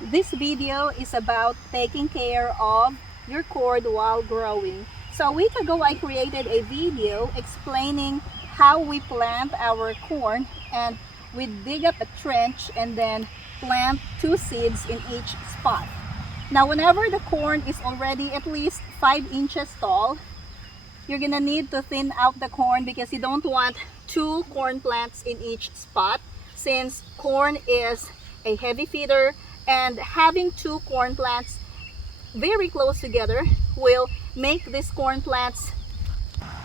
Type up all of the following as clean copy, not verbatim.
This video is about taking care of your cord while growing. So a week ago, I created a video explaining how we plant our corn, and we dig up a trench and then plant 2 seeds in each spot. Now, whenever the corn is already at least 5 inches tall, you're gonna need to thin out the corn because you don't want 2 corn plants in each spot, since corn is a heavy feeder, and having 2 corn plants very close together will make these corn plants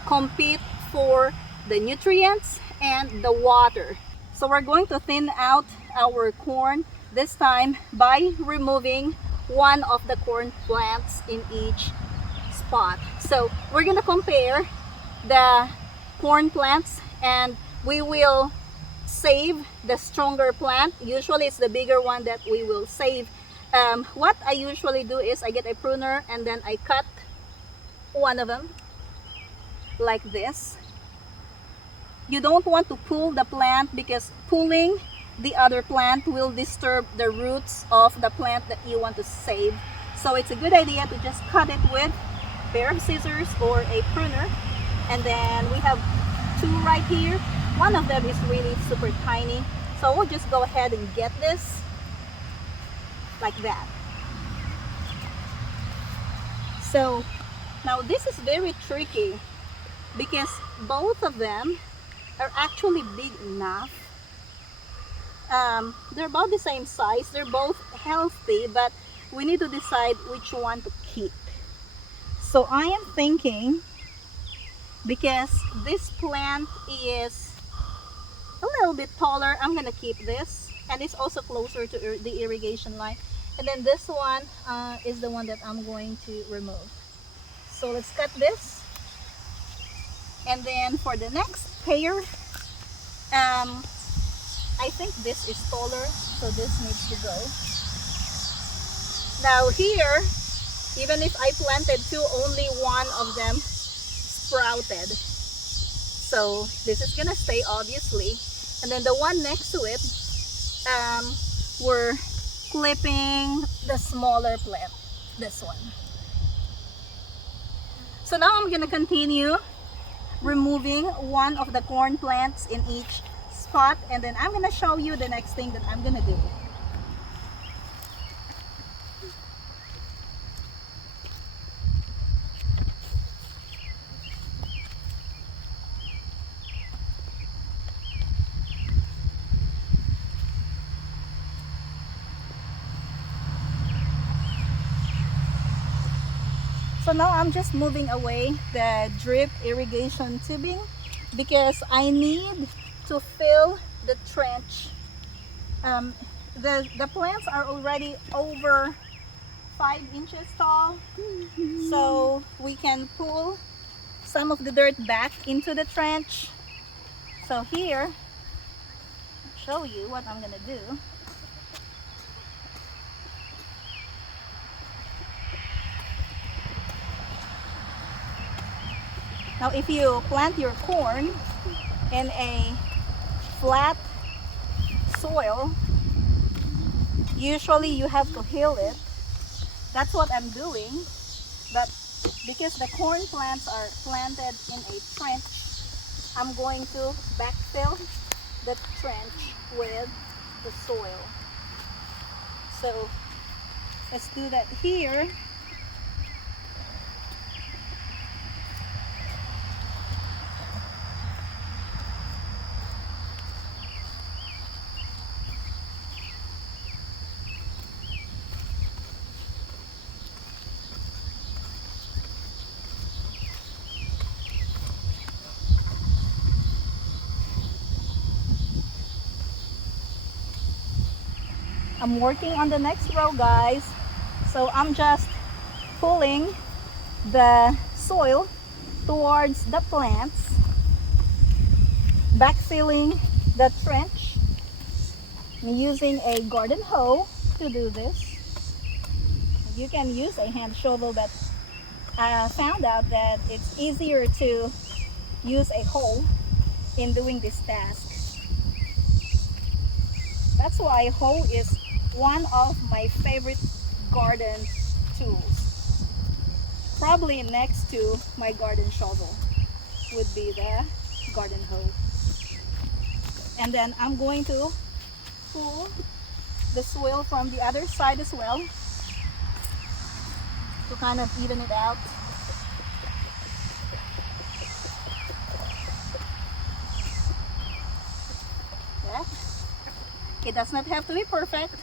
compete for the nutrients and the water. So we're going to thin out our corn this time by removing one of the corn plants in each spot. So we're gonna compare the corn plants, and we will save the stronger plant. Usually it's the bigger one that we will save. What I usually do is I get a pruner and then I cut one of them like this. You don't want to pull the plant because pulling the other plant will disturb the roots of the plant that you want to save. So it's a good idea to just cut it with a pair of scissors or a pruner. And then we have 2 right here. One of them is really super tiny, so we'll just go ahead and get this like that. So now this is very tricky because both of them are actually big enough. They're about the same size, they're both healthy, but we need to decide which one to keep. So I am thinking, because this plant is a little bit taller, I'm gonna keep this, and it's also closer to the irrigation line. And then this one is the one that I'm going to remove. So let's cut this, and then for the next pair, I think this is taller, so this needs to go. Now here, even if I planted 2, only one of them sprouted. So this is gonna stay, obviously. And then the one next to it, we're clipping the smaller plant, this one. So now I'm gonna continue removing one of the corn plants in each spot, and then I'm gonna show you the next thing that I'm gonna do. So now I'm just moving away the drip irrigation tubing because I need to fill the trench. The plants are already over 5 inches tall, so we can pull some of the dirt back into the trench. So here, I'll show you what I'm gonna do. Now if you plant your corn in a flat soil, usually you have to hill it. That's what I'm doing. But because the corn plants are planted in a trench, I'm going to backfill the trench with the soil. So let's do that here. I'm working on the next row, guys. So I'm just pulling the soil towards the plants, backfilling the trench. I'm using a garden hoe to do this. You can use a hand shovel, but I found out that it's easier to use a hoe in doing this task. That's why hoe is one of my favorite garden tools. Probably next to my garden shovel would be the garden hoe. And then I'm going to pull the soil from the other side as well to kind of even it out. Yeah. It does not have to be perfect.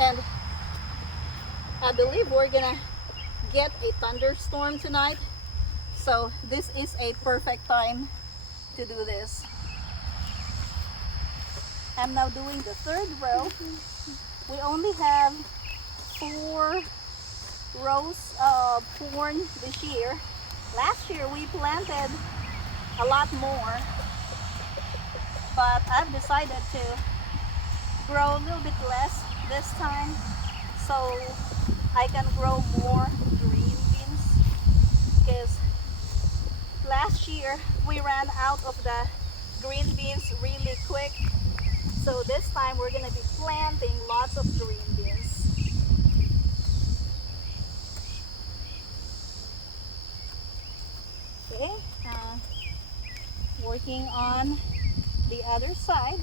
And I believe we're gonna get a thunderstorm tonight, so this is a perfect time to do this. I'm now doing the third row. We only have 4 rows of corn this year. Last year we planted a lot more, but I've decided to grow a little bit less this time so I can grow more green beans, because last year we ran out of the green beans really quick. So this time we're going to be planting lots of green beans. Okay, working on the other side.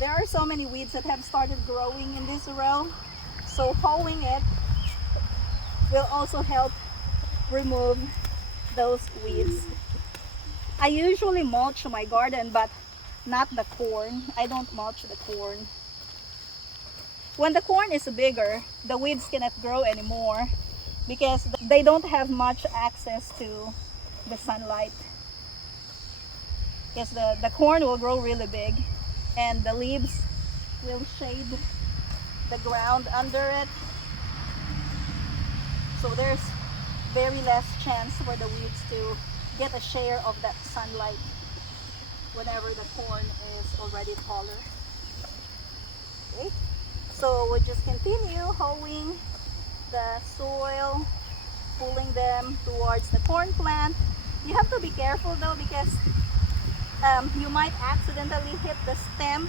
There are so many weeds that have started growing in this row, so hoeing it will also help remove those weeds. I usually mulch my garden, but not the corn. I don't mulch the corn. When the corn is bigger, the weeds cannot grow anymore because they don't have much access to the sunlight. Because the corn will grow really big and the leaves will shade the ground under it. So there's very less chance for the weeds to get a share of that sunlight whenever the corn is already taller. Okay, so we'll just continue hoeing the soil, pulling them towards the corn plant. You have to be careful though, because you might accidentally hit the stem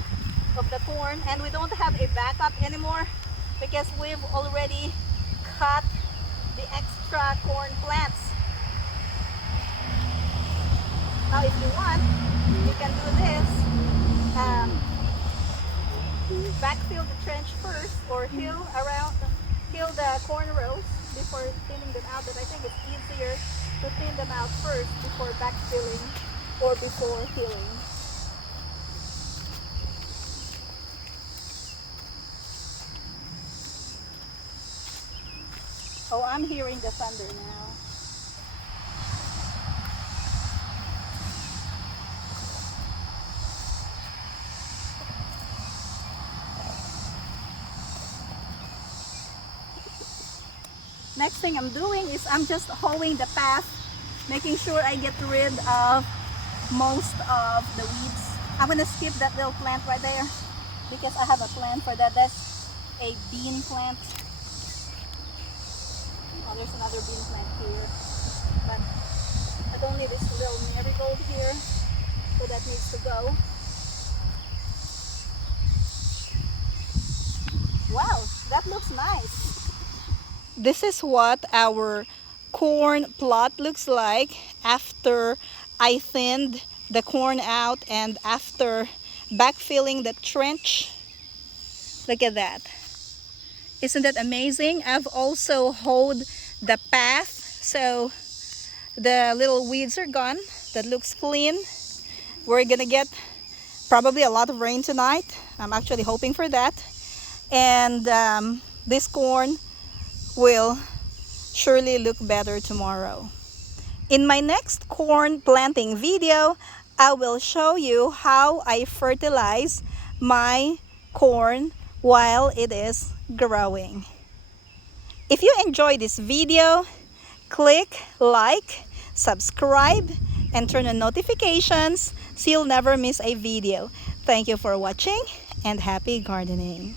of the corn, and we don't have a backup anymore because we've already cut the extra corn plants. Now if you want, you can do this. Backfill the trench first, or hill the corn rows before thinning them out, but I think it's easier to thin them out first before backfilling or before hilling. Oh, I'm hearing the thunder now. Next thing I'm doing is I'm just hoeing the path, making sure I get rid of most of the weeds. I'm gonna skip that little plant right there because I have a plan for that. That's a bean plant. Oh, there's another bean plant here, but I don't need this little marigold here, so that needs to go. Wow, that looks nice. This is what our corn plot looks like after I thinned the corn out and after backfilling the trench. Look at that. Isn't that amazing? I've also hoed the path so the little weeds are gone. That looks clean. We're gonna get probably a lot of rain tonight. I'm actually hoping for that. And this corn will surely look better tomorrow. In my next corn planting video, I will show you how I fertilize my corn while it is growing. If you enjoyed this video, click like, subscribe, and turn on notifications so you'll never miss a video. Thank you for watching and happy gardening.